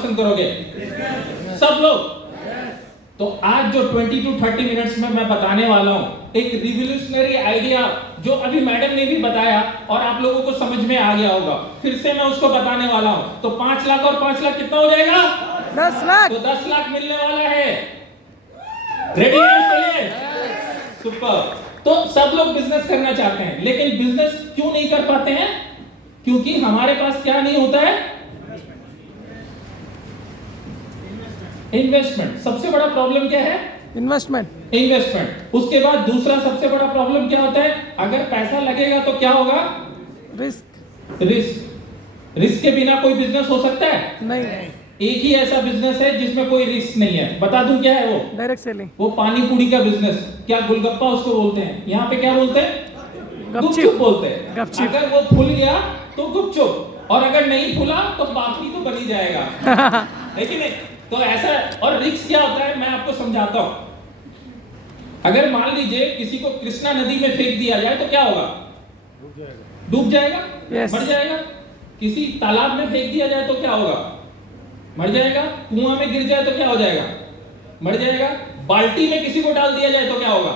पसंद करोगे? सब लोग। तो आज जो 20 to 30 मिनट्स में मैं बताने वाला हूं, एक रिवोल्यूशनरी आइडिया जो अभी मैडम ने भी बताया और आप लोगों को समझ में आ गया होगा, फिर से मैं उसको बताने वाला हूं। तो 5 लाख और 5 लाख कितना हो जाएगा? 10 लाख। तो 10 लाख मिलने वाला है। रेडी है इसके लिए? सुपर। तो सब लोग बिजनेस करना चाहते हैं, लेकिन बिजनेस क्यों नहीं कर पाते हैं? क्योंकि हमारे पास क्या नहीं होता है? इन्वेस्टमेंट। सबसे बड़ा प्रॉब्लम क्या है? इन्वेस्टमेंट। उसके बाद दूसरा सबसे बड़ा प्रॉब्लम क्या होता है? अगर पैसा लगेगा तो क्या होगा? रिस्क के बिना कोई बिजनेस हो सकता है? नहीं। एक ही ऐसा बिजनेस है जिसमें कोई रिस्क नहीं है, बता दूं क्या है वो? Direct selling. वो पानी पूरी का बिजनेस। क्या गुलगप्पा उसको बोलते हैं, यहाँ पे क्या बोलते हैं? गुपचुप बोलते हैं। अगर वो फूल गया तो गुपचुप, और अगर नहीं फूला तो बाकी तो बन ही जाएगा। है कि नहीं? तो ऐसा। और रिस्क क्या होता है मैं आपको समझाता हूं। अगर मान लीजिए किसी को कृष्णा नदी में फेंक दिया जाए तो क्या होगा? डूब जाएगा। मर जाएगा। किसी तालाब में फेंक दिया जाए तो क्या होगा? मर जाएगा। कुआं में गिर जाए तो क्या हो जाएगा? मर जाएगा। बाल्टी में किसी को डाल दिया जाए तो क्या होगा?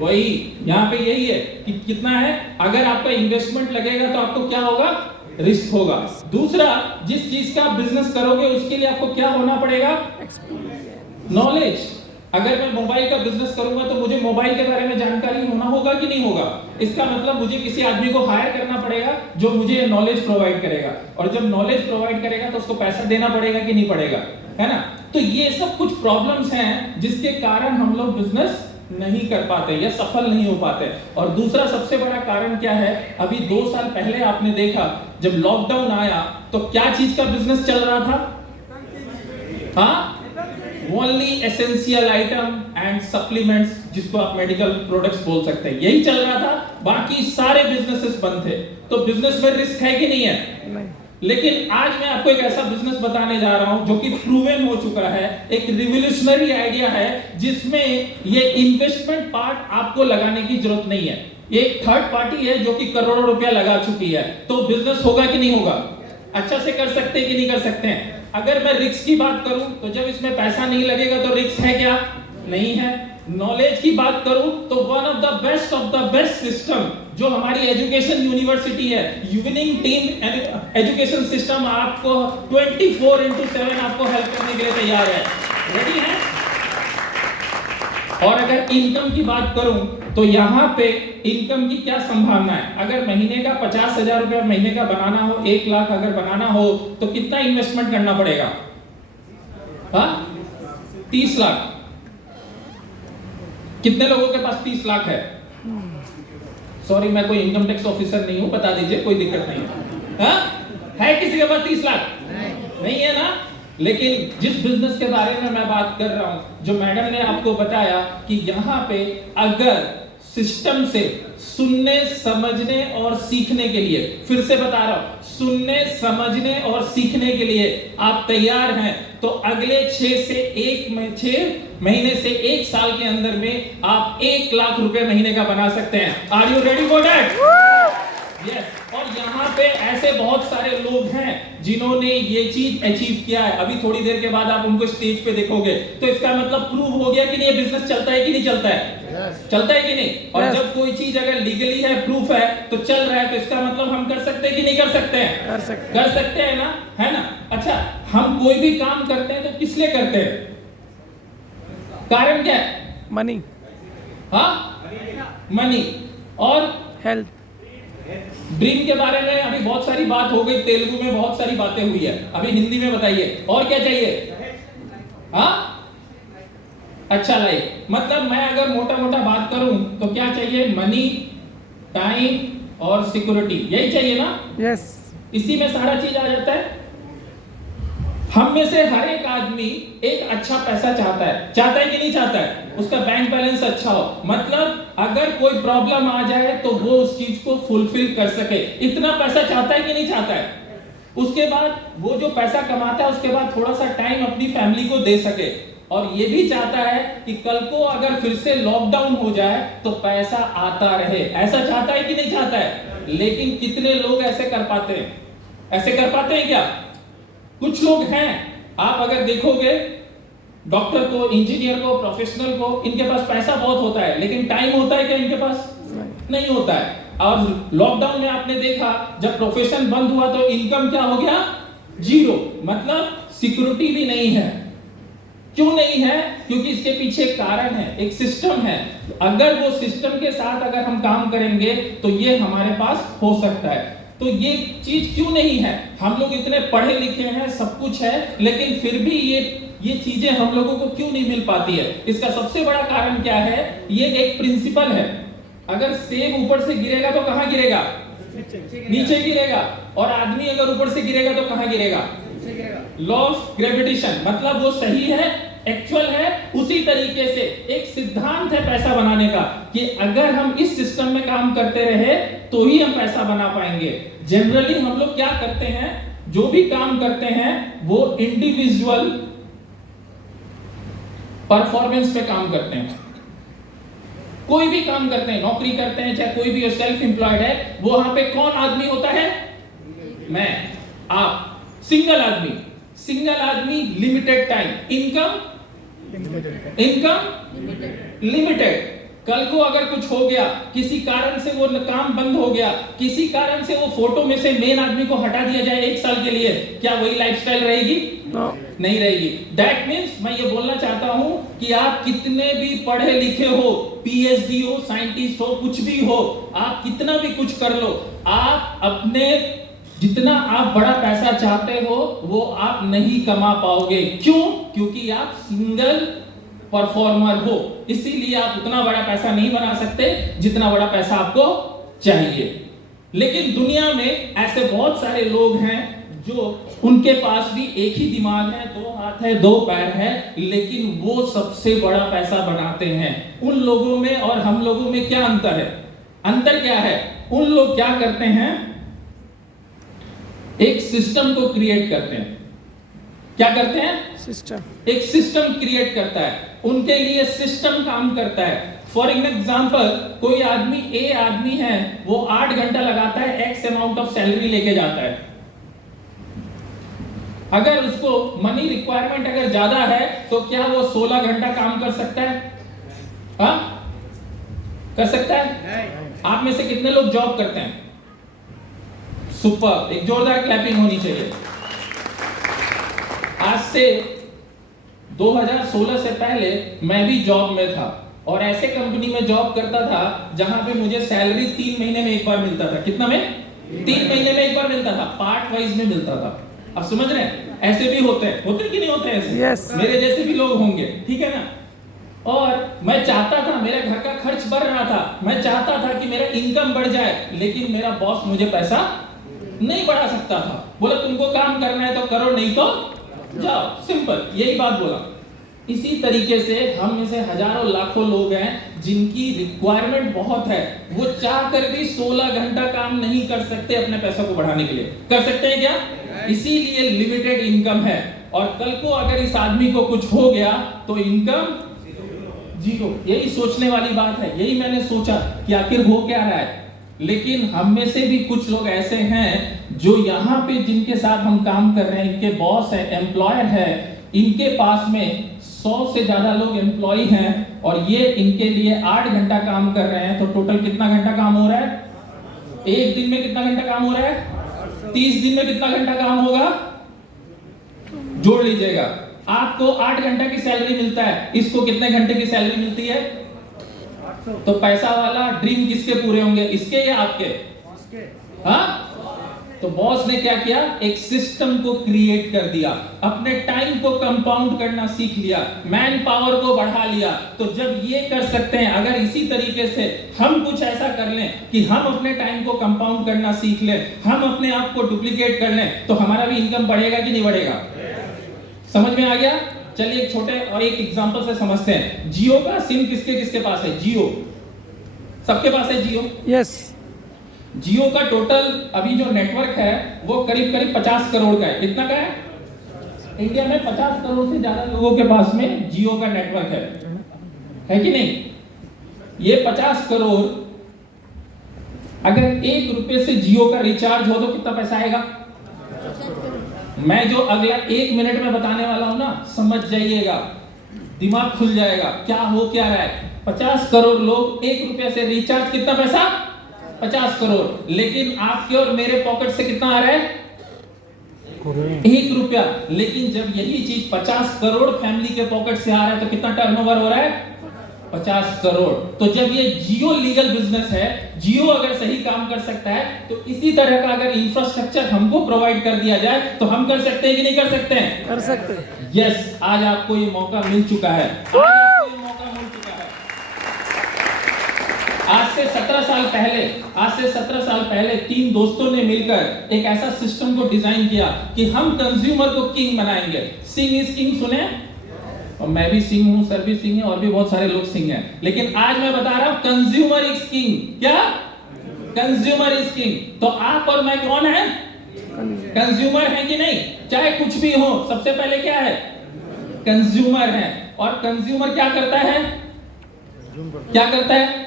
वही यहाँ पे यही है कि कितना है, अगर आपका इन्वेस्टमेंट लगेगा तो आपको क्या होगा? रिस्क होगा। दूसरा, जिस चीज का बिजनेस करोगे उसके लिए आपको क्या होना पड़ेगा? नॉलेज। अगर मैं मोबाइल का बिजनेस करूंगा तो मुझे मोबाइल के बारे में जानकारी होना होगा कि नहीं होगा? इसका मतलब मुझे किसी आदमी को हायर करना पड़ेगा जो मुझे नॉलेज प्रोवाइड करेगा, और जब नॉलेज प्रोवाइड करेगा तो उसको पैसा देना पड़ेगा कि नहीं पड़ेगा? है ना? तो ये सब कुछ प्रॉब्लम्स हैं जिसके कारण हम लोग बिजनेस नहीं कर पाते या सफल नहीं हो पाते। और दूसरा सबसे बड़ा कारण क्या है? अभी 2 साल पहले आपने देखा जब लॉकडाउन आया तो क्या चीज का बिजनेस चल रहा था? हाँ, only essential item and supplements, जिसको आप मेडिकल प्रोडक्ट्स बोल सकते हैं, यही चल रहा था। बाकी सारे बिजनेसेस बंद थे। तो बिजनेस में रिस्क है कि नहीं है? नहीं। लेकिन आज मैं आपको एक ऐसा बिजनेस बताने जा रहा हूं जो कि प्रूवन हो चुका है, एक रिवोल्यूशनरी आइडिया है जिसमें ये इन्वेस्टमेंट पार्ट आपको लगाने की जरूरत नहीं है। एक थर्ड पार्टी है जो कि करोड़ों रुपया लगा चुकी है। तो बिजनेस होगा कि नहीं होगा? अच्छा से कर सकते हैं कि नहीं कर सकते हैं? अगर मैं रिस्क की बात करूं तो जब इसमें पैसा नहीं लगेगा तो रिस्क है क्या? नहीं है। नॉलेज की बात करूं तो one of the best system जो हमारी एजुकेशन यूनिवर्सिटी है, इवनिंग टीम एजुकेशन सिस्टम, आपको 24/7 आपको हेल्प करने के लिए तैयार है। रेडी है? और अगर इनकम की बात करूं तो यहाँ पे इनकम की क्या संभावना है? अगर महीने का 50,000 रुपया महीने का बनाना हो, 1 लाख अगर बनाना हो तो कितना इन्वेस्टमेंट करना पड़ेगा? हाँ, 30 लाख। कितने लोगों के पास 30 लाख है? सॉरी, मैं कोई इनकम टैक्स ऑफिसर नहीं हूं, बता दीजिए, कोई दिक्कत नहीं है। है किसी के पास 30 लाख? नहीं है ना? लेकिन जिस बिजनेस के बारे में मैं बात कर रहा हूं, जो मैडम ने आपको बताया कि यहाँ पे अगर सिस्टम से सुनने, समझने और सीखने के लिए, फिर से बता रहा हूं, सुनने, समझने और सीखने के लिए आप तैयार हैं तो अगले 6 महीने से 1 साल के अंदर में आप 1 लाख रुपए महीने का बना सकते हैं। Are you ready for that? Yes. और यहाँ पे ऐसे बहुत सारे लोग हैं जिन्होंने ये चीज अचीव किया है। अभी थोड़ी देर के बाद आप उनको स्टेज पे देखोगे तो इसका मतलब प्रूव हो गया कि नहीं ये बिजनेस चलता है कि नहीं चलता है? चलता है कि नहीं? और जब कोई चीज अगर लीगली है, प्रूफ है, तो चल रहा है, तो इसका मतलब हम कर सकते हैं कि नहीं कर सकते हैं? कर सकते हैं ना, है ना? अच्छा, हम कोई भी काम करते हैं तो किस लिए करते हैं? कारण क्या है? मनी। हाँ, मनी और हेल्थ। ड्रीम के बारे में अभी बहुत सारी बात हो गई, तेलुगु में बहुत सारी बातें हुई है, अभी हिंदी में बताइए और क्या चाहिए? हाँ, अच्छा लाइफ। मतलब मैं अगर मोटा मोटा बात करूं तो क्या चाहिए? मनी, टाइम और सिक्योरिटी, यही चाहिए ना? यस। इसी में सारा चीज आ जाता है। हम में से हर एक आदमी एक अच्छा पैसा चाहता है कि नहीं चाहता है? उसका बैंक बैलेंस अच्छा हो, मतलब अगर कोई प्रॉब्लम आ जाए तो वो उस चीज को फुलफिल कर सके, इतना पैसा चाहता है कि नहीं चाहता है? उसके बाद वो जो पैसा कमाता है उसके बाद थोड़ा सा टाइम अपनी फैमिली को दे सके, और ये भी चाहता है कि कल को अगर फिर से लॉकडाउन हो जाए तो पैसा आता रहे। ऐसा चाहता है कि नहीं चाहता है? लेकिन कितने लोग ऐसे कर पाते हैं? ऐसे कर पाते हैं क्या? कुछ लोग हैं, आप अगर देखोगे डॉक्टर को, इंजीनियर को, प्रोफेशनल को, इनके पास पैसा बहुत होता है, लेकिन टाइम होता है क्या इनके पास? नहीं होता है। और लॉकडाउन में आपने देखा जब प्रोफेशन बंद हुआ तो इनकम क्या हो गया? जीरो। मतलब सिक्योरिटी भी नहीं है। क्यों नहीं है? क्योंकि इसके पीछे एक कारण है, एक सिस्टम है। अगर वो सिस्टम के साथ अगर हम काम करेंगे तो ये हमारे पास हो सकता है। तो ये चीज क्यों नहीं है? हम लोग इतने पढ़े लिखे हैं, सब कुछ है, लेकिन फिर भी ये चीजें हम लोगों को क्यों नहीं मिल पाती है? इसका सबसे बड़ा कारण क्या है? ये एक प्रिंसिपल है। अगर सेब ऊपर से गिरेगा तो कहां गिरेगा? नीचे गिरेगा। और आदमी अगर ऊपर से गिरेगा तो कहां गिरेगा? Law of gravitation. मतलब वो सही है, एक्चुअल है। उसी तरीके से एक सिद्धांत है पैसा बनाने का कि अगर हम इस सिस्टम में काम करते रहे तो ही हम पैसा बना पाएंगे। जनरली हम लोग क्या करते हैं, जो भी काम करते हैं वो इंडिविजुअल परफॉर्मेंस पे काम करते हैं। कोई भी काम करते हैं, नौकरी करते हैं, चाहे कोई भी सेल्फ एम्प्लॉयड है, वो वहां पे कौन आदमी होता है? मैं, आप, सिंगल आदमी, लिमिटेड टाइम, इनकम लिमिटेड। कल को अगर कुछ हो गया, किसी कारण से वो काम बंद हो गया, किसी कारण से वो फोटो में से मेन आदमी को हटा दिया जाए 1 साल के लिए, क्या वही लाइफस्टाइल रहेगी? नहीं रहेगी। दैट मीन्स मैं ये बोलना चाहता हूं कि आप कितने भी पढ़े लिखे हो, पीएचडी हो, साइंटिस्ट हो, कुछ भी हो, आप कितना भी कुछ कर लो, आप अपने जितना आप बड़ा पैसा चाहते हो वो आप नहीं कमा पाओगे। क्यों? क्योंकि आप सिंगल परफॉर्मर हो, इसीलिए आप उतना बड़ा पैसा नहीं बना सकते जितना बड़ा पैसा आपको चाहिए। लेकिन दुनिया में ऐसे बहुत सारे लोग हैं जो उनके पास भी एक ही दिमाग है, 2 हाथ है, 2 पैर है, लेकिन वो सबसे बड़ा पैसा बनाते हैं। उन लोगों में और हम लोगों में क्या अंतर है? अंतर क्या है? उन लोग क्या करते हैं, एक सिस्टम को क्रिएट करते हैं। क्या करते हैं? सिस्टम। एक सिस्टम क्रिएट करता है, उनके लिए सिस्टम काम करता है। फॉर एग्जांपल, कोई आदमी, ए आदमी है, वो 8 घंटा लगाता है, एक्स अमाउंट ऑफ सैलरी लेके जाता है। अगर उसको मनी रिक्वायरमेंट अगर ज्यादा है तो क्या वो 16 घंटा काम कर सकता है? हाँ, कर सकता है? आप में से कितने लोग जॉब करते हैं? सुपर, एक जोरदार क्लैपिंग होनी चाहिए। आज से 2016 से पहले मैं भी जॉब में था और ऐसे कंपनी में जॉब करता था जहां पे मुझे सैलरी 3 महीने में एक बार मिलता था। कितना में? 3 महीने में एक बार मिलता था, पार्ट वाइज में मिलता था। अब समझ रहे हैं? ऐसे भी होते हैं कि नहीं होते हैं ऐसे? yes. मेरे जैसे भी लोग होंगे, ठीक है ना? और मैं चाहता था, मेरे घर का खर्च बढ़ रहा था, मैं चाहता था कि मेरा इनकम बढ़ जाए, लेकिन मेरा बॉस मुझे पैसा नहीं बढ़ा सकता था। बोला तुमको काम करना है तो करो, नहीं तो जाओ, सिंपल, यही बात बोला। इसी तरीके से हम में से हजारों लाखों लोग हैं जिनकी रिक्वायरमेंट बहुत है, वो चाह कर भी 16 घंटा काम नहीं कर सकते अपने पैसों को बढ़ाने के लिए। कर सकते हैं क्या? इसीलिए लिमिटेड इनकम है। और कल को अगर इस आदमी को कुछ हो गया तो इनकम जीरो। यही सोचने वाली बात है। यही मैंने सोचा कि आखिर हो क्या रहा है। लेकिन हम में से भी कुछ लोग ऐसे हैं जो यहाँ पे जिनके साथ हम काम कर रहे हैं, इनके बॉस है, एम्प्लॉयर है, इनके पास में 100 से ज्यादा लोग एम्प्लॉय हैं और ये इनके लिए 8 घंटा काम कर रहे हैं। तो टोटल कितना घंटा काम हो रहा है? एक दिन में कितना घंटा काम हो रहा है? 30 दिन में कितना घंटा काम होगा? जोड़ लीजिएगा। आपको 8 घंटा की सैलरी मिलता है, इसको कितने घंटे की सैलरी मिलती है? तो पैसा वाला ड्रीम किसके पूरे होंगे, इसके या आपके? हाँ? तो बॉस ने क्या किया? एक सिस्टम को क्रिएट कर दिया, अपने टाइम को कंपाउंड करना सीख लिया, मैन पावर को बढ़ा लिया। तो जब ये कर सकते हैं, अगर इसी तरीके से हम कुछ ऐसा कर लें कि हम अपने टाइम को कंपाउंड करना सीख लें, हम अपने आप को डुप्लीकेट कर लें, तो हमारा भी इनकम बढ़ेगा कि नहीं बढ़ेगा? समझ में आ गया? चलिए एक छोटे और एक एग्जांपल से समझते हैं। जियो का सिम किसके किसके पास है? जियो, सबके पास है जियो? यस। जियो का टोटल अभी जो नेटवर्क है वो करीब करीब 50 करोड़ का है। कितना का है? इंडिया में 50 करोड़ से ज्यादा लोगों के पास में जियो का नेटवर्क है कि नहीं? ये 50 करोड़, अगर 1 रुपए से जियो का रिचार्ज हो तो कितना पैसा आएगा? मैं जो अगला 1 मिनट में बताने वाला हूं ना, समझ जाइएगा, दिमाग खुल जाएगा क्या हो क्या रहा है। 50 करोड़ लोग 1 रुपया से रिचार्ज, कितना पैसा? 50 करोड़। लेकिन आपके और मेरे पॉकेट से कितना आ रहा है? 1 रुपया। लेकिन जब यही चीज 50 करोड़ फैमिली के पॉकेट से आ रहा है तो कितना टर्नओवर हो रहा है? 50 करोड़। तो जब ये जियो लीगल बिजनेस है, जियो अगर सही काम कर सकता है, तो इसी तरह का अगर इंफ्रास्ट्रक्चर हमको प्रोवाइड कर दिया जाए तो हम कर सकते हैं कि नहीं कर सकते हैं? कर सकते हैं। यस, आज आपको ये मौका मिल चुका है। आज आपको ये मौका मिल चुका है। आज से 17 साल पहले 3 दोस्तों ने मिलकर एक ऐसा सिस्टम को डिजाइन किया कि हम कंज्यूमर को किंग बनाएंगे। सिंह इज किंग सुने, और मैं भी सिंह हूं, सर भी सिंह है, और भी बहुत सारे लोग सिंह हैं। लेकिन आज मैं बता रहा हूं कंज्यूमर इज किंग। क्या? Consumer is king. तो आप और मैं कौन है? कंज्यूमर है कि नहीं? चाहे कुछ भी हो, सबसे पहले क्या है? कंज्यूमर है। और कंज्यूमर क्या करता है? क्या करता है?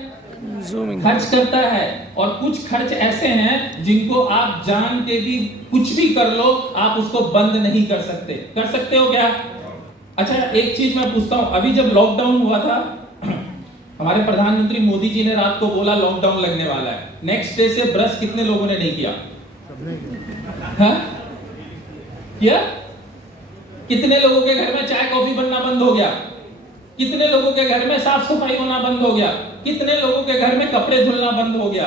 खर्च करता है। और कुछ खर्च ऐसे हैं जिनको आप जान के भी कुछ भी कर लो, आप उसको बंद नहीं कर सकते। कर सकते हो क्या? अच्छा, एक चीज मैं पूछता हूं, अभी जब लॉकडाउन हुआ था, हमारे प्रधानमंत्री मोदी जी ने रात को बोला लॉकडाउन लगने वाला है। नेक्स्ट डे से ब्रश कितने लोगों ने नहीं किया? हाँ? किया? कितने लोगों के घर में चाय कॉफी बनना बंद हो गया? कितने लोगों के घर में साफ सफाई होना बंद हो गया? कितने लोगों के घर में कपड़े धुलना बंद हो गया?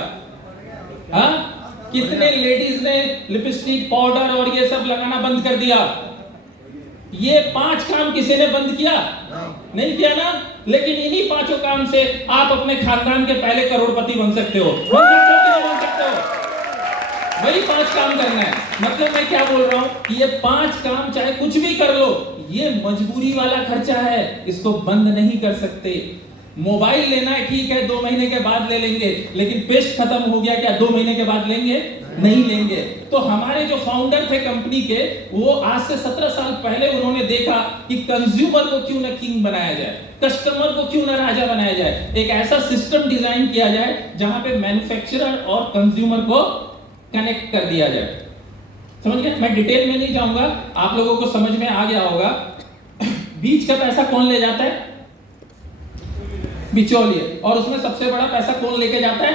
हाँ? कितने लेडीज ने लिपस्टिक, पाउडर और ये सब लगाना बंद कर दिया? ये 5 काम किसी ने बंद किया? नहीं किया ना। लेकिन इन्हीं 5 काम से आप अपने खानदान के पहले करोड़पति बन सकते हो। बन सकते हो। वही 5 काम करना है। मतलब मैं क्या बोल रहा हूं, ये 5 काम चाहे कुछ भी कर लो, ये मजबूरी वाला खर्चा है, इसको बंद नहीं कर सकते। मोबाइल लेना है, ठीक है, 2 महीने के बाद ले लेंगे, लेकिन पेस्ट खत्म हो गया, क्या 2 महीने के बाद लेंगे? नहीं लेंगे। तो हमारे जो फाउंडर थे कंपनी के, वो आज से 17 साल पहले उन्होंने देखा कि कंज्यूमर को क्यों ना किंग बनाया जाए, कस्टमर को क्यों ना राजा बनाया जाए। एक ऐसा सिस्टम डिजाइन किया जाए जहां पे मैन्युफैक्चरर और कंज्यूमर को कनेक्ट कर दिया जाए। समझ गए? मैं डिटेल में नहीं जाऊंगा, आप लोगों को समझ में आ गया होगा। बीच का पैसा कौन ले जाता है? बिचौलिए। और उसमें सबसे बड़ा पैसा कौन लेके जाता है?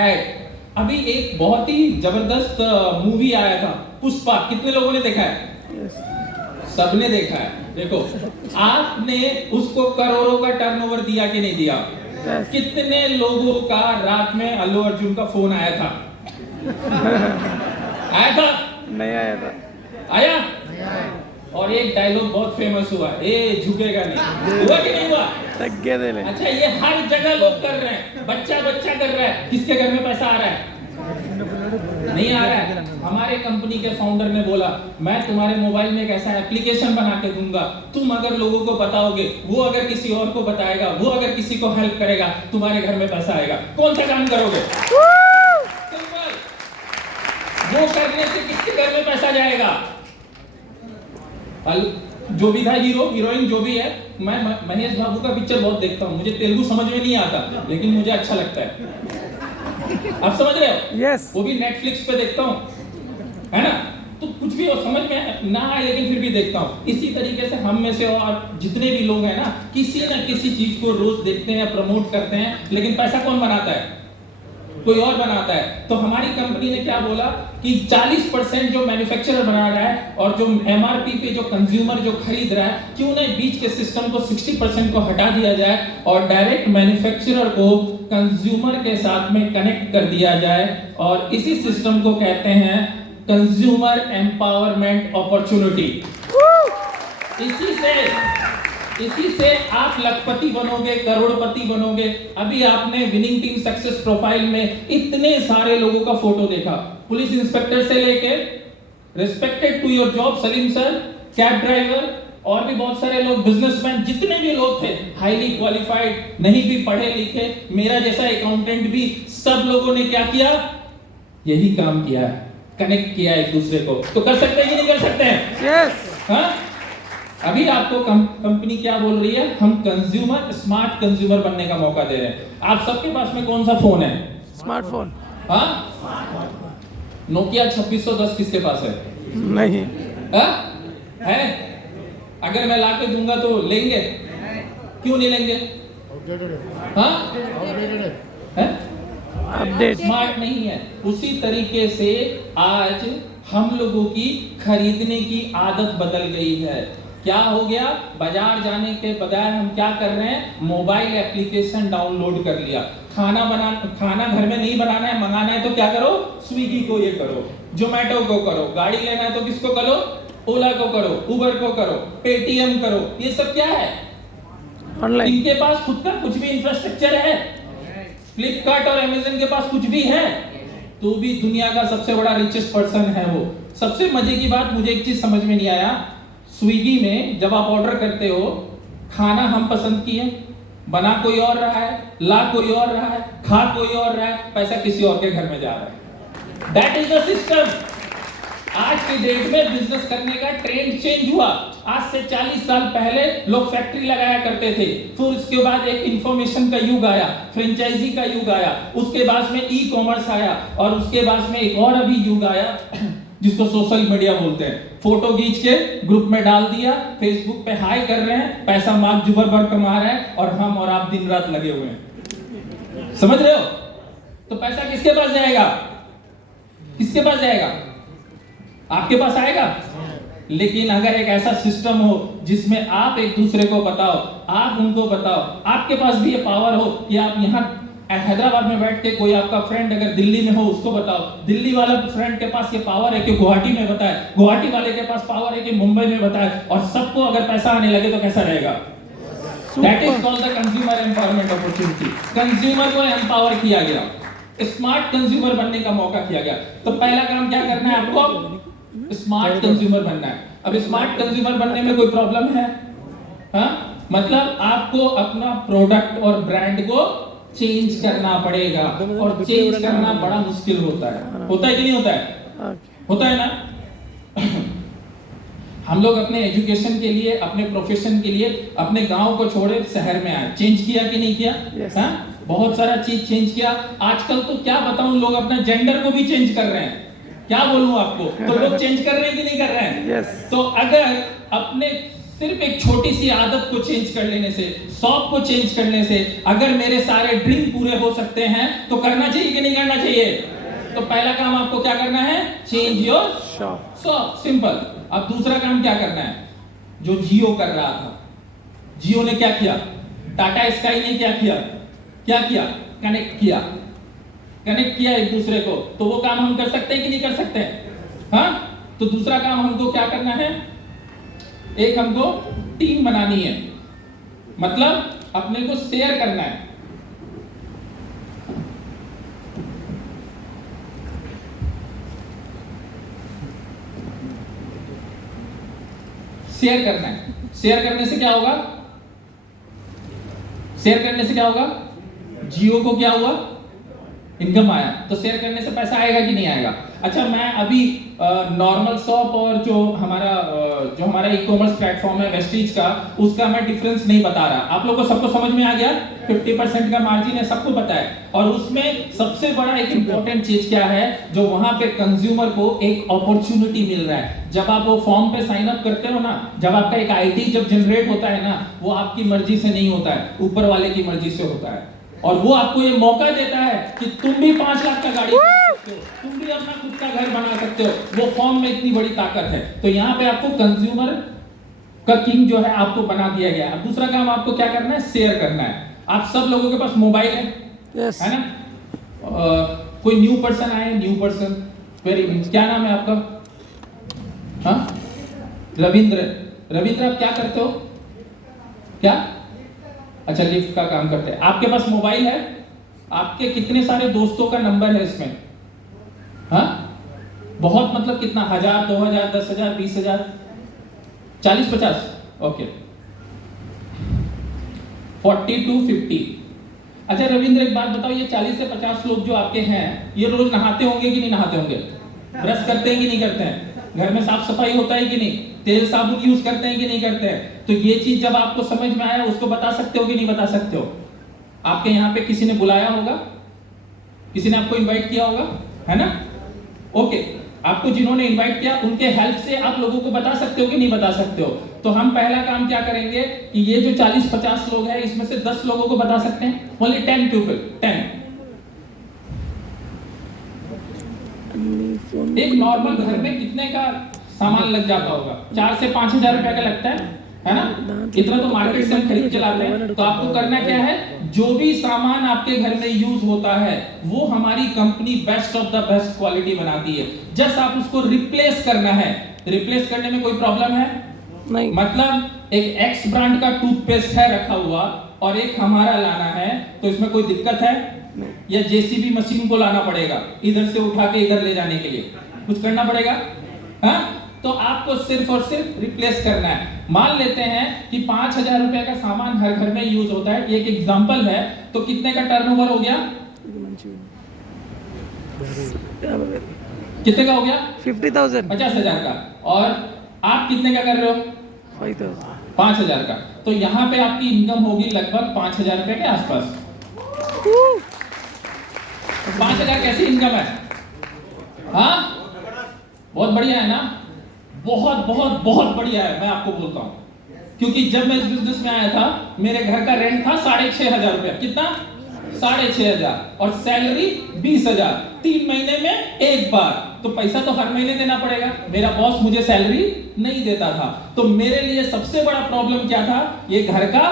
एड। अभी एक बहुत ही जबरदस्त मूवी आया था, पुष्पा। कितने लोगों ने देखा है? सबने देखा है। देखो, आपने उसको करोड़ों का टर्नओवर दिया कि नहीं दिया? कितने लोगों का रात में अल्लू अर्जुन का फोन आया था? आया था? नहीं आया था। आया? और एक डायलॉग बहुत फेमस हुआ, ए झुकेगा नहीं। हुआ कि नहीं हुआ? अच्छा, ये हर जगह लोग कर रहे हैं, बच्चा कर रहा है। किसके घर में पैसा आ रहा है? नहीं आ रहा है। हमारे कंपनी के फाउंडर ने बोला, मैं तुम्हारे मोबाइल में एक ऐसा एप्लीकेशन बना के दूंगा, तुम अगर लोगों को बताओगे, वो अगर किसी और को बताएगा, वो अगर किसी को हेल्प करेगा, तुम्हारे घर में पैसा आएगा। कौन सा काम करोगे? वो करने से किसके घर में पैसा जाएगा? जो भी था हीरो हीरोइन जो भी है, मैं महेश बाबू का पिक्चर बहुत देखता हूँ। मुझे तेलुगु समझ में नहीं आता, लेकिन मुझे अच्छा लगता है। आप समझ रहे हो? यस। वो भी नेटफ्लिक्स पे देखता हूँ, है ना? तो कुछ भी समझ में ना आए, लेकिन फिर भी देखता हूँ। इसी तरीके से हम में से और जितने भी लोग हैं ना, किसी न किसी चीज को रोज देखते हैं, प्रमोट करते हैं, लेकिन पैसा कौन बनाता है? कोई और बनाता है। तो हमारी कंपनी ने क्या बोला कि 40% जो मैन्युफैक्चरर बना रहा है और जो एमआरपी पे जो कंज्यूमर जो खरीद रहा है, क्यों ना बीच के सिस्टम को 60% को हटा दिया जाए और डायरेक्ट मैन्युफैक्चरर को कंज्यूमर के साथ में कनेक्ट कर दिया जाए। और इसी सिस्टम को कहते हैं कंज्यूमर एम्पावरमेंट अपॉर्चुनिटी। इसी से आप लखपति बनोगे, करोड़पति बनोगे। अभी आपने विनिंग टीम सक्सेस प्रोफाइल में इतने सारे लोगों का फोटो देखा, पुलिस इंस्पेक्टर से लेके respected to your job Salim sir, cab driver, और भी बहुत सारे लोग, बिजनेसमैन, जितने भी लोग थे, हाईली क्वालिफाइड, नहीं भी पढ़े लिखे, मेरा जैसा अकाउंटेंट भी, सब लोगों ने क्या किया? यही काम किया, कनेक्ट किया एक दूसरे को। तो कर सकते हैं कि नहीं कर सकते हैं? यस। हाँ? अभी आपको कंपनी क्या बोल रही है? हम कंज्यूमर, स्मार्ट कंज्यूमर बनने का मौका दे रहे हैं। आप सबके पास में कौन सा फोन है? स्मार्टफोन। हाँ? नोकिया 2610 किसके पास है? नहीं है? अगर मैं लाके दूंगा तो लेंगे? क्यों नहीं लेंगे? हाँ? अपडेट स्मार्ट नहीं है। उसी तरीके से आज हम लोगों की खरीदने की आदत बदल गई है। क्या हो गया? बाजार जाने के बजाय हम क्या कर रहे हैं? मोबाइल एप्लीकेशन डाउनलोड कर लिया। खाना घर में नहीं बनाना है, मंगाना है तो क्या करो? स्विगी को ये करो, जोमेटो को करो। गाड़ी लेना है तो किसको करो? ओला को करो, उबर को करो, पेटीएम करो। ये सब क्या है? ऑनलाइन। इनके पास खुद का कुछ भी इंफ्रास्ट्रक्चर है? फ्लिपकार्ट और अमेज़न के पास कुछ भी है? तो भी दुनिया का सबसे बड़ा रिचेस्ट पर्सन है वो। सबसे मजे की बात, मुझे एक चीज समझ में नहीं आया, स्विगी में जब आप ऑर्डर करते हो, खाना हम पसंद किए, बना कोई और रहा है, ला कोई और रहा है, खा कोई और रहा है, पैसा किसी और के घर में जा रहा है। That is the system. आज के डेट में बिजनेस करने का ट्रेंड चेंज हुआ। आज से 40 साल पहले लोग फैक्ट्री लगाया करते थे, फिर उसके बाद एक इंफॉर्मेशन का युग आया, फ्रेंचाइजी का युग आया, उसके बाद में ई कॉमर्स आया, और उसके बाद में एक और अभी युग आया जिसको सोशल मीडिया बोलते हैं। फोटो खींच के ग्रुप में डाल दिया, फेसबुक पे हाई कर रहे हैं, पैसा मार्क जुकरबर्ग कमा रहा है, और हम और आप दिन रात लगे हुए हैं। समझ रहे हो? तो पैसा किसके पास जाएगा? किसके पास जाएगा? आपके पास आएगा। लेकिन अगर एक ऐसा सिस्टम हो जिसमें आप एक दूसरे को बताओ, आप उनको बताओ, आपके पास भी ये पावर हो कि आप यहाँ हैदराबाद में बैठ के कोई आपका फ्रेंड अगर दिल्ली में हो उसको बताओ, दिल्ली वाला फ्रेंड के पास ये पावर है कि गुवाहाटी में बताए, गुवाहाटी वाले के पास पावर है कि मुंबई में बताए, और सबको अगर पैसा आने लगे तो कैसा रहेगा? That is called the consumer empowerment opportunity. Consumer को एम्पावर किया गया, स्मार्ट कंज्यूमर बनने का मौका किया गया। तो पहला काम क्या करना है आपको? स्मार्ट कंज्यूमर बनना है। अब स्मार्ट कंज्यूमर बनने में कोई प्रॉब्लम है? हाँ? मतलब आपको अपना प्रोडक्ट और ब्रांड को चेंज करना पड़ेगा, और चेंज करना बड़ा मुश्किल होता है। होता है कि नहीं होता है? होता है ना? हम लोग अपने एजुकेशन के लिए, अपने प्रोफेशन के लिए अपने गांव को छोड़े शहर में आए। चेंज किया कि नहीं किया? हाँ? बहुत सारा चीज चेंज किया। आजकल तो क्या बताऊं, लोग अपना जेंडर को भी चेंज कर रहे हैं। क्या बोलूं आपको? तो लोग चेंज कर रहे हैं कि नहीं कर रहे हैं? तो अगर अपने सिर्फ एक छोटी सी आदत को चेंज कर लेने से, शौक को चेंज करने से अगर मेरे सारे ड्रीम पूरे हो सकते हैं, तो करना चाहिए कि नहीं करना चाहिए? तो पहला काम आपको क्या करना है? चेंज योर शौक। सिंपल। अब दूसरा काम क्या करना है? जो जियो कर रहा था, जियो ने क्या किया? टाटा स्काई ने क्या किया? कनेक्ट किया एक दूसरे को। तो वो काम हम कर सकते हैं कि नहीं कर सकते हैं? हाँ? तो दूसरा काम हमको क्या करना है? एक हमको टीम बनानी है, मतलब अपने को शेयर करना है। शेयर करना है। शेयर करने से क्या होगा? शेयर करने से क्या होगा? जियो को क्या हुआ? इनकम आया। तो शेयर करने से पैसा आएगा कि नहीं आएगा? अच्छा, मैं अभी नॉर्मल शॉप और जो हमारा ई कॉमर्स प्लेटफॉर्म है वेस्टीज का, उसका मैं डिफरेंस नहीं बता रहा। आप लोगों को सबको समझ में आ गया? 50% का मार्जिन है, सबको पता है। और उसमें सबसे बड़ा एक इंपॉर्टेंट चीज क्या है, जो वहां पे कंज्यूमर को एक अपॉर्चुनिटी मिल रहा है। जब आप वो फॉर्म पे साइन अप करते हो ना, जब आपका एक आईडी जब जनरेट होता है ना, वो आपकी मर्जी से नहीं होता है, ऊपर वाले की मर्जी से होता है। और वो आपको ये मौका देता है कि तुम भी 5 लाख का गाड़ी खरीद सकते हो, तुम भी अपना खुद का घर बना सकते हो। वो फॉर्म में इतनी बड़ी ताकत है। तो यहाँ पे आपको कंज्यूमर का किंग जो है आपको बना दिया गया। अब दूसरा काम आपको क्या करना है? शेयर करना है। आप सब लोगों के पास मोबाइल है, है ना? कोई न्यू पर्सन आए, न्यू पर्सन, वेरी क्या नाम है आपका? हाँ, रविंद्र। आप क्या करते हो? क्या? अच्छा, लिफ्ट का काम करते हैं। आपके पास मोबाइल है? आपके कितने सारे दोस्तों का नंबर है इसमें? हाँ, बहुत, मतलब कितना? 1000, 2000, 10,000, 20,000, 40-50? Okay, 40 to 50। अच्छा रविंद्र, एक बात बताओ, ये 40 से 50 लोग जो आपके हैं, ये रोज नहाते होंगे कि नहीं नहाते होंगे? ब्रश करते हैं कि नहीं करते हैं? घर में साफ सफाई होता है कि नहीं? तेल साबुन यूज करते हैं कि नहीं करते हैं? तो ये चीज जब आपको समझ में आया, उसको बता सकते हो कि नहीं बता सकते हो? आपके यहाँ पे किसी ने बुलाया होगा, किसी ने आपको इनवाइट किया होगा, है ना? ओके। आपको जिन्होंने इनवाइट किया उनके हेल्प से आप लोगों को बता सकते हो कि नहीं बता सकते हो? तो हम पहला काम क्या करेंगे कि ये जो 40-50 लोग हैं इसमें से 10 लोगों को बता सकते हैं, ओनली 10 पीपल, 10। एक नॉर्मल घर में कितने का सामान लग जाता होगा? 4 से 5,000 रुपए का लगता है ना? इतना तो मार्केट से हम खरीद के लाते हैं। तो आपको करना क्या है, जो भी सामान आपके घर में यूज होता है वो हमारी company best of the best quality बनाती है। जस्ट आप उसको रिप्लेस करना है। रिप्लेस करने में कोई प्रॉब्लम है नहीं। मतलब एक एक्स ब्रांड का टूथपेस्ट है रखा हुआ और एक हमारा लाना है, तो इसमें कोई दिक्कत है? या जेसीबी मशीन को लाना पड़ेगा इधर से उठा के इधर ले जाने के लिए? कुछ करना पड़ेगा? हाँ, तो आपको सिर्फ और सिर्फ रिप्लेस करना है। मान लेते हैं कि 5,000 रुपए का सामान हर घर में यूज होता है, ये एक एग्जांपल है। तो कितने का टर्नओवर हो गया? कितने का हो गया? 50,000। 50,000 का। और आप कितने का कर रहे हो? 5,000 का। तो यहाँ पे आपकी इनकम होगी लगभग 5,000 रुपए के आसपास। 5,000 कैसी इनकम है? हाँ, बहुत बढ़िया है ना? बहुत बहुत बहुत बढ़िया है, मैं आपको बोलता हूं। क्योंकि जब मैं इस बिजनेस में आया था मेरे घर का रेंट था 6,500 रुपया। कितना? 6,500। और सैलरी 20,000। 3 महीने में एक बार। तो पैसा तो हर महीने देना पड़ेगा। मेरा बॉस मुझे सैलरी नहीं देता था। तो मेरे लिए सबसे बड़ा प्रॉब्लम क्या था? ये घर का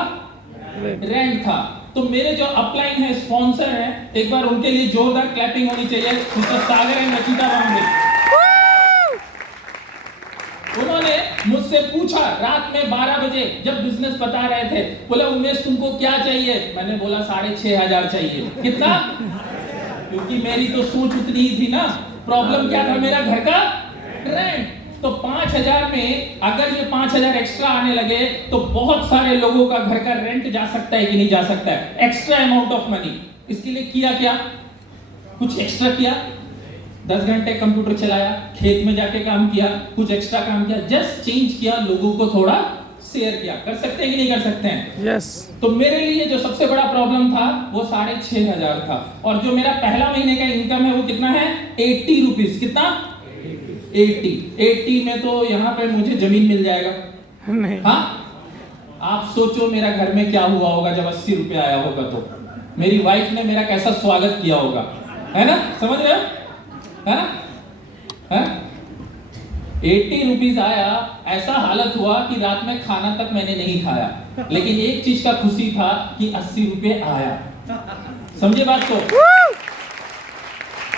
रेंट था। तो मेरे जो अपलाइन है, स्पॉन्सर है, एक बार उनके लिए जोरदार क्लैपिंग होनी चाहिए। Mister Sagar and Rachita Bange. उन्होंने मुझसे पूछा रात में 12 बजे जब बिजनेस बता रहे थे, बोला उमेश तुमको क्या चाहिए? मैंने बोला 6,500 चाहिए। कितना? क्योंकि मेरी तो सोच उतनी ही थी ना। प्रॉब्लम क्या था? मेरा घर का रेंट। तो 5,000 में अगर ये 5,000 एक्स्ट्रा आने लगे तो बहुत सारे लोगों का घर का रेंट जा सकता है कि नहीं जा सकता है? Extra amount of money. इसके लिए किया क्या? कुछ एक्स्ट्रा किया। 10 घंटे कंप्यूटर चलाया, खेत में जाके काम किया, कुछ एक्स्ट्रा काम किया, जस्ट चेंज किया, लोगों को थोड़ा शेयर किया। कर सकते हैं कि नहीं कर सकते हैं? यस। तो मेरे लिए जो सबसे बड़ा प्रॉब्लम था वो 6,500 था। और जो मेरा पहला महीने का इनकम है वो कितना है? 80 रुपीज। कितना? 80 में तो यहाँ पे मुझे जमीन मिल जाएगा। नहीं। हाँ, आप सोचो मेरा घर में क्या हुआ होगा जब 80 रुपए आया होगा। तो मेरी वाइफ ने मेरा कैसा स्वागत किया होगा, है ना? समझ रहे हो? है ना? 80 रुपीज आया, ऐसा हालत हुआ कि रात में खाना तक मैंने नहीं खाया। लेकिन एक चीज का खुशी था कि 80 रुपए आया। समझे बात को?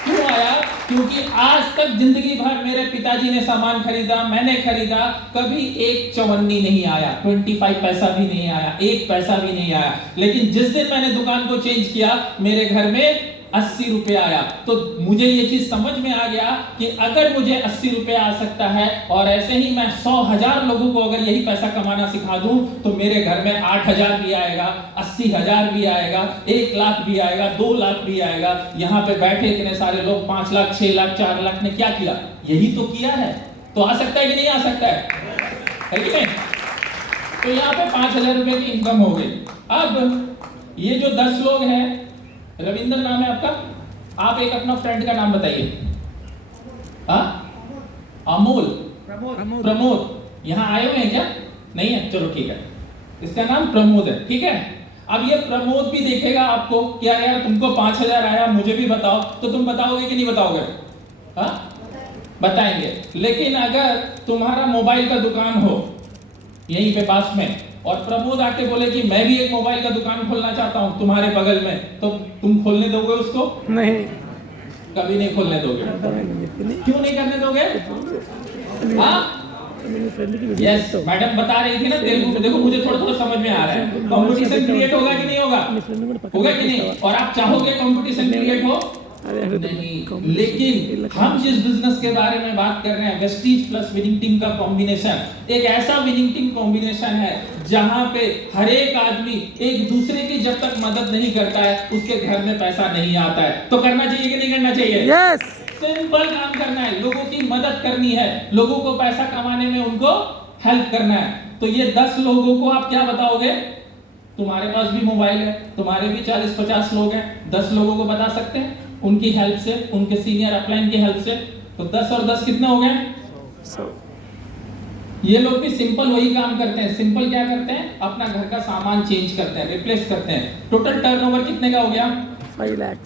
क्यों आया? क्योंकि आज तक जिंदगी भर मेरे पिताजी ने सामान खरीदा, मैंने खरीदा, कभी एक चवन्नी नहीं आया, 25 पैसा भी नहीं आया, 1 पैसा भी नहीं आया। लेकिन जिस दिन मैंने दुकान को चेंज किया मेरे घर में 80 रुपए आया। तो मुझे ये चीज समझ में आ गया कि अगर मुझे 80 रुपए आ सकता है और ऐसे ही मैं 100,000 लोगों को अगर यही पैसा कमाना सिखा दूं तो मेरे घर में 8,000 भी आएगा, 80,000 भी आएगा, 1 लाख भी आएगा, 2 लाख भी आएगा। यहाँ पे बैठे इतने सारे लोग 5 लाख, 6 लाख, 4 लाख ने क्या किया? यही तो किया है। तो आ सकता है कि नहीं आ सकता है कि नहीं? तो यहाँ पे 5,000 रुपए की इनकम हो गई। अब ये जो 10 लोग हैं, रविंद्र नाम है आपका, आप एक अपना फ्रेंड का नाम बताइए। अमोल, प्रमोद यहाँ आए हुए हैं क्या? नहीं है, चलो ठीक है। इसका नाम प्रमोद है, ठीक है। अब ये प्रमोद भी देखेगा आपको कि यार तुमको 5,000 आया, मुझे भी बताओ। तो तुम बताओगे कि नहीं बताओगे? बताएंगे। लेकिन अगर तुम्हारा मोबाइल का दुकान हो यहीं पे पास में और प्रमोद आके बोले कि मैं भी एक मोबाइल का दुकान खोलना चाहता हूं तुम्हारे बगल में, तो तुम खोलने दोगे उसको? नहीं, कभी नहीं खोलने दोगे। क्यों नहीं करने दोगे? यस, मैडम बता रही थी ना तेलुगु में। देखो मुझे थोड़ा थोड़ा समझ में आ रहा है। कंपटीशन क्रिएट होगा कि नहीं होगा? होगा कि नहीं? और आप चाहोगे कंपटीशन क्रिएट हो? नहीं। लेकिन हम जिस बिजनेस के बारे में बात कर रहे हैं, वेस्टीज प्लस विनिंग टीम का कॉम्बिनेशन, एक ऐसा विनिंग टीम कॉम्बिनेशन है जहां पे हर एक आदमी एक दूसरे की जब तक मदद नहीं करता है उसके घर में पैसा नहीं आता है। तो करना चाहिए कि नहीं करना चाहिए? यस। सिंपल काम करना है, लोगों की मदद करनी है, लोगों को पैसा कमाने में उनको हेल्प करना है। तो ये 10 लोगों को आप क्या बताओगे? तुम्हारे पास भी मोबाइल है, तुम्हारे भी 40-50 लोग हैं, 10 लोगों को बता सकते हैं उनकी हेल्प से, उनके सीनियर अपलाइन की हेल्प से। तो 10 और 10 कितना हो गया? 100 ये लोग भी सिंपल वही काम करते हैं। सिंपल क्या करते हैं? अपना घर का सामान चेंज करते हैं, रिप्लेस करते हैं। टोटल टर्नओवर कितने का हो गया? 5 लाख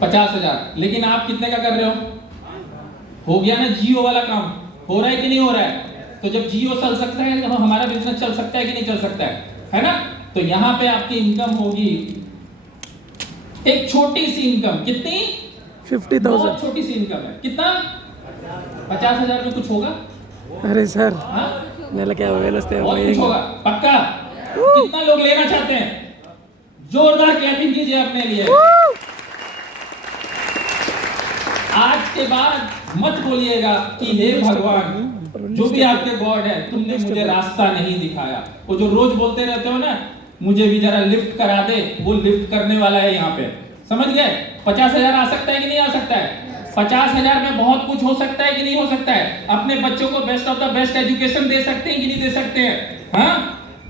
50,000। लेकिन आप कितने का कर रहे हो? हो गया ना जियो वाला काम? हो रहा है कि नहीं हो रहा है? तो जब जियो चल सकता है तो हमारा बिजनेस चल सकता है कि नहीं चल सकता है ना? तो यहाँ पे आपकी इनकम होगी एक छोटी सी इनकम। कितनी? 50,000 बहुत छोटी सी इनकम है। कितना? 50,000 में कुछ होगा? अरे सर हाँ? నెలకి 50,000 వస్తే बहुत कुछ होगा पक्का। कितना लोग लेना चाहते हैं? जोरदार क्लैपिंग कीजिए अपने लिए। आज के बाद मत बोलिएगा कि हे भगवान, जो भी आपके गॉड है, तुमने मुझे रास्ता नहीं दिखाया। वो जो रोज बोलते रहते हो ना, मुझे भी जरा लिफ्ट करा दे, वो लिफ्ट करने वाला है यहाँ पे। समझ गए? 50,000 आ सकता है कि नहीं आ सकता है? 50,000 में बहुत कुछ हो सकता है कि नहीं हो सकता है? अपने बच्चों को best of the best education दे सकते हैं कि नहीं दे सकते हैं? हाँ,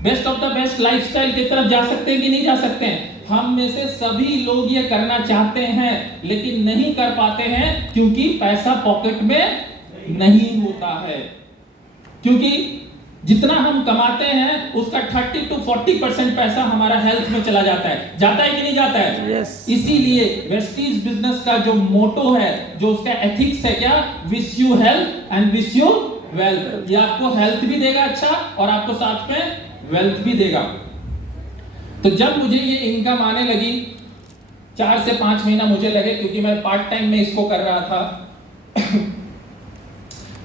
best of the best lifestyle की तरफ जा सकते हैं कि नहीं जा सकते हैं? हम में से सभी लोग ये करना चाहते हैं लेकिन नहीं कर पाते हैं क्योंकि पैसा पॉकेट में नहीं होता है। क्योंकि जितना हम कमाते हैं उसका 30 to 40% पैसा हमारा हेल्थ में चला जाता है। जाता है कि नहीं जाता है? Yes. इसीलिए वेस्टीज बिजनेस का जो मोटो है, जो उसका एथिक्स है, क्या? Wish you health and wish you wealth. ये आपको हेल्थ भी देगा अच्छा और आपको साथ में वेल्थ भी देगा। तो जब मुझे ये इनकम आने लगी, 4 से 5 महीना मुझे लगे क्योंकि मैं पार्ट टाइम में इसको कर रहा था।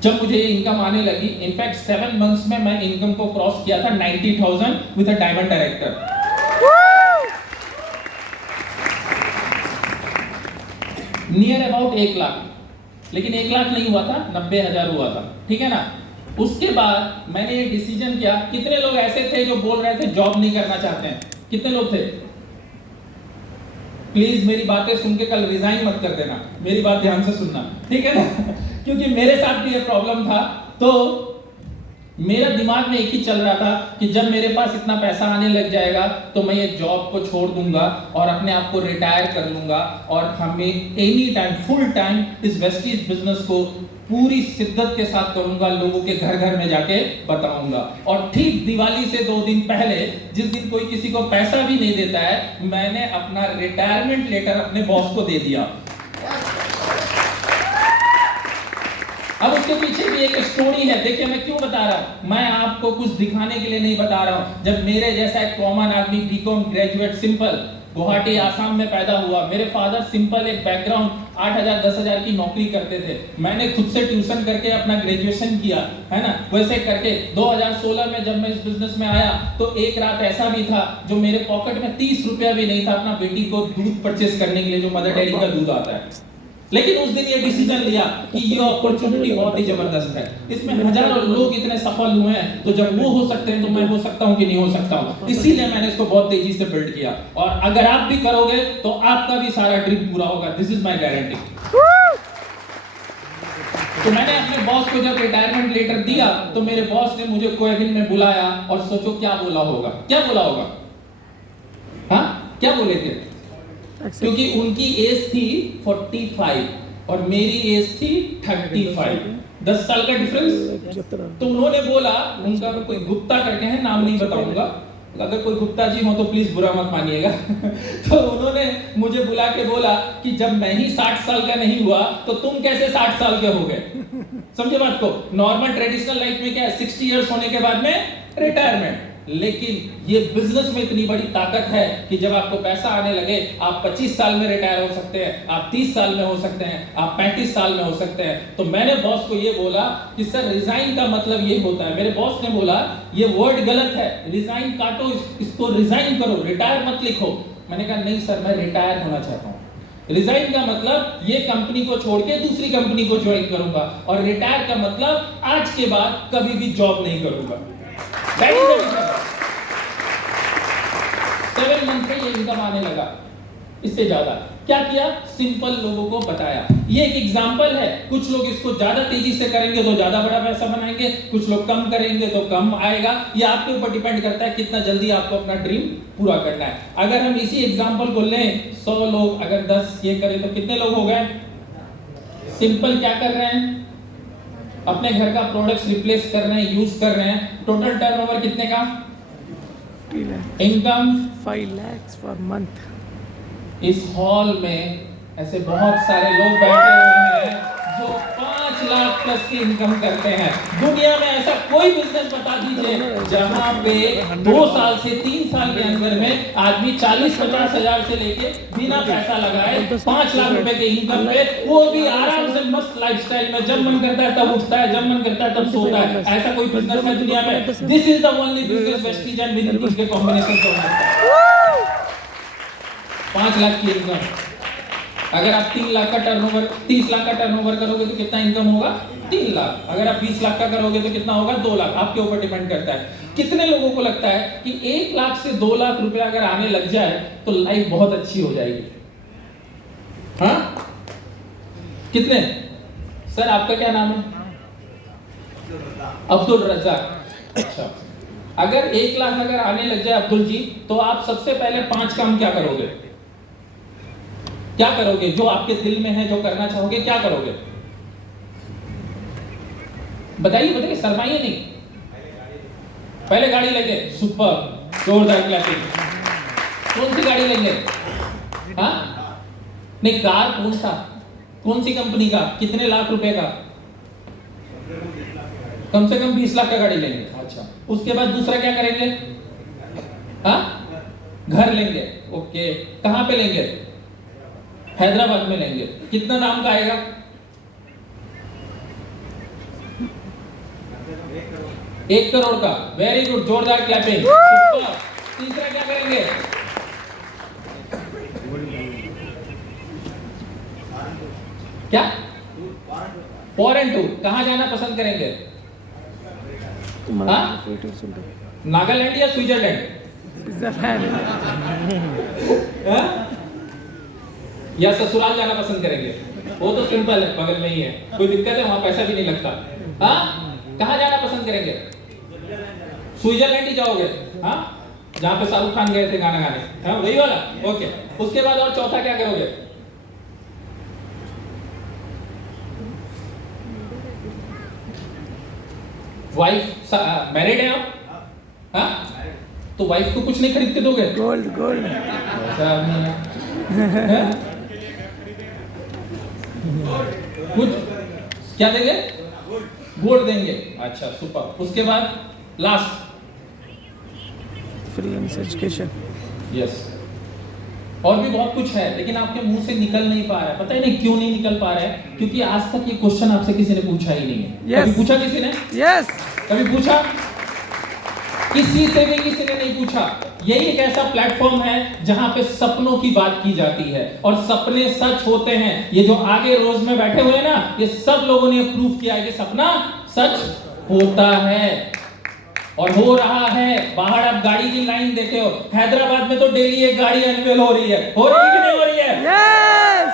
जब मुझे ये इनकम आने लगी, इनफैक्ट 7 मंथ्स में मैं इनकम को क्रॉस किया था 90,000 with a diamond director. Near about 1 lakh, लेकिन 1 लाख नहीं हुआ था, 90,000 हुआ था। ठीक है ना? उसके बाद मैंने ये डिसीजन किया। कितने लोग ऐसे थे जो बोल रहे थे जॉब नहीं करना चाहते हैं? कितने लोग थे? प्लीज मेरी बातें सुन के कल रिजाइन मत कर देना, मेरी बात ध्यान से सुनना, ठीक है ना? क्योंकि मेरे साथ भी ये प्रॉब्लम था। तो मेरा दिमाग में एक ही चल रहा था कि जब मेरे पास इतना पैसा आने लग जाएगा तो मैं ये जॉब को छोड़ दूंगा और अपने आप को रिटायर कर लूंगा और हमें एनी टाइम फुल टाइम इस वेस्टीज बिजनेस को पूरी शिद्दत के साथ करूंगा, लोगों के घर घर में जाके बताऊंगा। और ठीक दिवाली से 2 दिन पहले, जिस दिन कोई किसी को पैसा भी नहीं देता है, मैंने अपना रिटायरमेंट लेटर अपने बॉस को दे दिया। अब उसके पीछे भी एक स्टोरी है। देखिए मैं क्यों बता रहा हूं, मैं आपको कुछ दिखाने के लिए नहीं बता रहा हूं। जब मेरे जैसा एक कॉमन आदमी, B Com graduate, simple, Guwahati Assam में पैदा हुआ। मेरे फादर सिंपल एक बैकग्राउंड, 8,000 10,000 की नौकरी करते थे। मैंने खुद से ट्यूशन करके अपना ग्रेजुएशन किया, है ना? वैसे करके 2016 में जब मैं इस बिजनेस में आया तो एक रात ऐसा भी था जो मेरे पॉकेट में 30 रुपया भी नहीं था अपना बेटी को दूध परचेस करने के लिए, जो मदर डेयरी का दूध आता है। लेकिन उस दिन ये डिसीजन लिया कि ये अपॉर्चुनिटी बहुत ही जबरदस्त है, इसमें हजारों लोग इतने सफल हुए हैं, तो जब वो हो सकते हैं तो मैं हो सकता हूं कि नहीं हो सकता हूं। इसीलिए मैंने इसको बहुत तेजी से बिल्ड किया और अगर आप भी करोगे तो आपका भी सारा ड्रीम पूरा होगा। This is my guarantee. तो मैंने अपने बॉस को जब रिटायरमेंट लेटर दिया तो मेरे बॉस ने मुझे कोएबिन में बुलाया और सोचो क्या बोला होगा? क्या बोला होगा? हाँ, क्या बोले थे? क्योंकि उनकी एज थी 45 और मेरी एज थी 35, 10 साल का डिफरेंस। तो उन्होंने बोला, उनका कोई गुप्ता करके है, नाम नहीं बताऊंगा, अगर कोई गुप्ता जी हो तो प्लीज बुरा मत मानिएगा। तो उन्होंने मुझे बुला के बोला कि जब मैं ही 60 साल का नहीं हुआ तो तुम कैसे 60 साल के हो गए? समझे बात को? नॉर्मल ट्रेडिशनल लाइफ में क्या है, 60 इयर्स होने के बाद में रिटायरमेंट। लेकिन ये बिजनेस में इतनी बड़ी ताकत है कि जब आपको पैसा आने लगे, आप 25 साल में रिटायर हो सकते हैं, आप 30 साल में हो सकते हैं, आप 35 साल में हो सकते हैं। तो मैंने बॉस को ये बोला कि सर रिजाइन का मतलब ये होता है। मेरे बॉस ने बोला ये वर्ड गलत है, रिजाइन काटो, इसको रिजाइन करो, रिटायर मत लिखो। मैंने कहा नहीं सर, मैं रिटायर होना चाहता हूं। रिजाइन का मतलब ये कंपनी को छोड़ के दूसरी कंपनी को ज्वाइन करूंगा, और रिटायर का मतलब आज के बाद कभी भी जॉब नहीं करूंगा। 7 मंथ में ये इनकम आने लगा। इससे ज्यादा क्या किया? सिंपल लोगों को बताया ये एक एग्जांपल है। कुछ लोग इसको ज्यादा तेजी से करेंगे तो ज्यादा बड़ा पैसा बनाएंगे, कुछ लोग कम करेंगे तो कम आएगा। ये आपके ऊपर डिपेंड करता है कितना जल्दी आपको अपना ड्रीम पूरा करना है। अगर हम इसी एग्जांपल को लें, 100 लोग अगर 10 ये करें तो कितने लोग हो गए? सिंपल क्या कर रहे हैं? अपने घर का प्रोडक्ट्स रिप्लेस कर रहे हैं, यूज कर रहे हैं। टोटल टर्नओवर कितने का? Income 5 lakhs for month। इस हॉल में ऐसे बहुत सारे लोग बैठे हुए हैं जो 5 लाख प्लस की इनकम करते हैं। दुनिया में ऐसा कोई बिजनेस बता दीजिए जहां पे 2 साल से 3 साल के अंदर में आदमी 40-50 हजार से लेके बिना पैसा लगाए 5 लाख रुपए के इनकम पे, वो भी आराम से मस्त लाइफस्टाइल में, जब मन करता है तब उठता है, जब मन करता है तब सोता है। ऐसा कोई बिजनेस है दुनिया में? This is the only business Vestige and winning के कॉम्बिनेशन से होता है। 5 लाख की इनकम। अगर आप 3 लाख का टर्नओवर, 30 लाख का टर्नओवर करोगे तो कितना इनकम होगा? 3 लाख। अगर आप 20 लाख का करोगे तो कितना होगा? 2 लाख। आपके ऊपर डिपेंड करता है। कितने लोगों को लगता है कि 1 लाख से 2 लाख रुपए अगर आने लग जाए तो लाइफ बहुत अच्छी हो जाएगी? हाँ, कितने? सर आपका क्या नाम है? अब्दुल रज़ाक। अच्छा, अगर 1 लाख अगर आने लग जाए अब्दुल जी, तो आप सबसे पहले 5 काम क्या करोगे? क्या करोगे जो आपके दिल में है, जो करना चाहोगे, क्या करोगे? बताइए बताइए, शर्माइए नहीं। पहले गाड़ी लेंगे, सुपर, जोरदार क्लैपिंग। कौन सी गाड़ी लेंगे? हाँ, नहीं, कार कौन सा, कौन सी कंपनी का, कितने लाख रुपए का? कम से कम 20 लाख का गाड़ी लेंगे। अच्छा, उसके बाद दूसरा क्या करेंगे? हाँ, घर लेंगे। ओके, कहां पे लेंगे? हैदराबाद में लेंगे। कितना दाम का आएगा? 1 करोड़ का। वेरी गुड, जोरदार क्लैपिंग। तीसरा क्या करेंगे? क्या? Foreign tour. कहां जाना पसंद करेंगे? नागालैंड या स्विट्जरलैंड? या ससुराल जाना पसंद करेंगे? वो तो सिंपल है, बगल में ही है, कोई दिक्कत है, वहां पैसा भी नहीं लगता। हाँ, कहां जाना पसंद करेंगे? स्विट्जरलैंड ही जाओगे? हाँ, जहां पे शाहरुख खान गए थे गाना गाने, हाँ वही वाला। ओके, उसके बाद और चौथा क्या करोगे? वाइफ मैरिड है आप? हाँ, तो वाइफ को कुछ नहीं खरीद के दोगे? Gold gold. ऐसा आदमी है। कुछ क्या देंगे? गोल्ड देंगे। अच्छा, सुपर। उसके बाद लास्ट फ्री एजुकेशन। यस, और भी बहुत कुछ है, लेकिन आपके मुंह से निकल नहीं पा रहा है। पता ही नहीं क्यों नहीं निकल पा रहा है, क्योंकि आज तक ये क्वेश्चन आपसे किसी ने पूछा ही नहीं है। Yes. कभी पूछा किसी ने? Yes. कभी पूछा? किसी से भी किसी ने नहीं पूछा। यही एक ऐसा प्लेटफॉर्म है जहां पे सपनों की बात की जाती है और सपने सच होते हैं। ये जो आगे रोज में बैठे हुए हैं ना, ये सब लोगों ने प्रूव किया है कि सपना सच होता है और हो रहा है। बाहर आप गाड़ी की लाइन देखे हो, हैदराबाद में तो डेली एक गाड़ी अनवेल हो रही है कि नहीं हो रही है? Yes.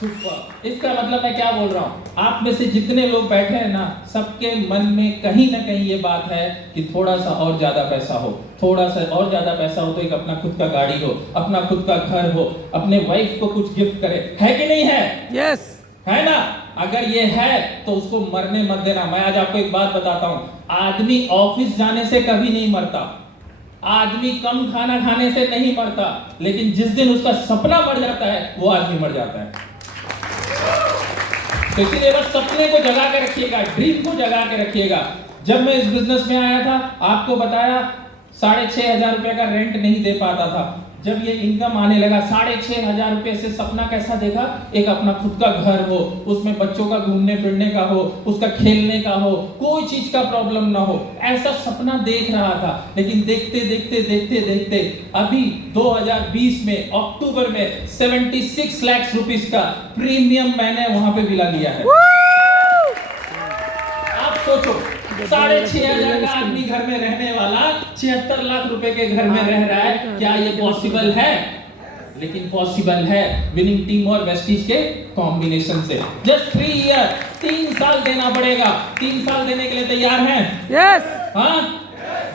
सुपर। इसका मतलब मैं क्या बोल रहा हूं, आप में से जितने लोग बैठे हैं ना, सबके मन में कहीं ना कहीं ये बात है कि थोड़ा सा और ज्यादा पैसा हो, थोड़ा सा और ज्यादा पैसा हो तो एक अपना खुद का गाड़ी हो, अपना खुद का घर हो, अपने वाइफ को कुछ गिफ्ट करे। है कि नहीं है? Yes. है ना? अगर ये है तो उसको मरने मत देना। मैं आज आपको एक बात बताता हूं, आदमी ऑफिस जाने से कभी नहीं मरता, आदमी कम खाना खाने से नहीं मरता, लेकिन जिस दिन उसका सपना मर जाता है वो आदमी मर जाता है। तो इसीलिए बस सपने को जगा के रखिएगा, ड्रीम को जगा के रखिएगा। जब मैं इस बिजनेस में आया था, आपको बताया 6,500 रुपए का रेंट नहीं दे पाता था। जब ये इनकम आने लगा 6,500 रुपए से, सपना कैसा देखा? एक अपना खुद का घर हो, उसमें बच्चों का घूमने फिरने का हो, उसका खेलने का हो, कोई चीज का प्रॉब्लम ना हो, ऐसा सपना देख रहा था। लेकिन देखते देखते देखते देखते अभी 2020 में अक्टूबर में 76 लाख रुपीस का प्रीमियम मैंने वहां पे विला लिया है। आप सोचो, 6,500 का आदमी घर में रहने वाला 76 लाख रुपए के घर में रह रहा है। क्या ये पॉसिबल है? लेकिन पॉसिबल है विनिंग टीम और वेस्टीज के कॉम्बिनेशन से। जस्ट 3 ईयर, 3 साल देना पड़ेगा। 3 साल देने के लिए तैयार हैं? यस हाँ,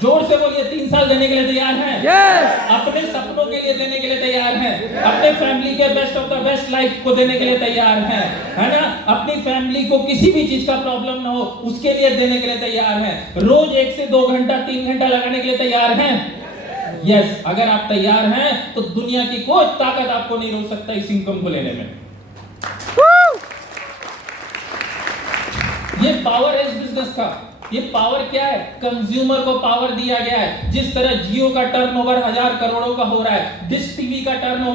जोर से बोलिए, 3 साल देने के लिए तैयार हैं? यस अपने सपनों के लिए देने के लिए तैयार हैं? अपने फैमिली के best of the best life को देने के लिए तैयार हैं? है ना? अपनी फैमिली को किसी भी चीज का प्रॉब्लम ना हो उसके लिए देने के लिए तैयार हैं? रोज 1 से 2 घंटा 3 घंटा लगाने के लिए तैयार हैं? यस, अगर आप तैयार हैं तो दुनिया की कोई ताकत आपको नहीं रोक सकता इस इनकम को लेने में। ये पावर है इस बिजनेस का। ये पावर क्या है? कंज्यूमर को पावर दिया गया है। जिस तरह जियो का टर्नओवर 1000 करोड़ों का हो रहा है, डिश टीवी का टर्नओवर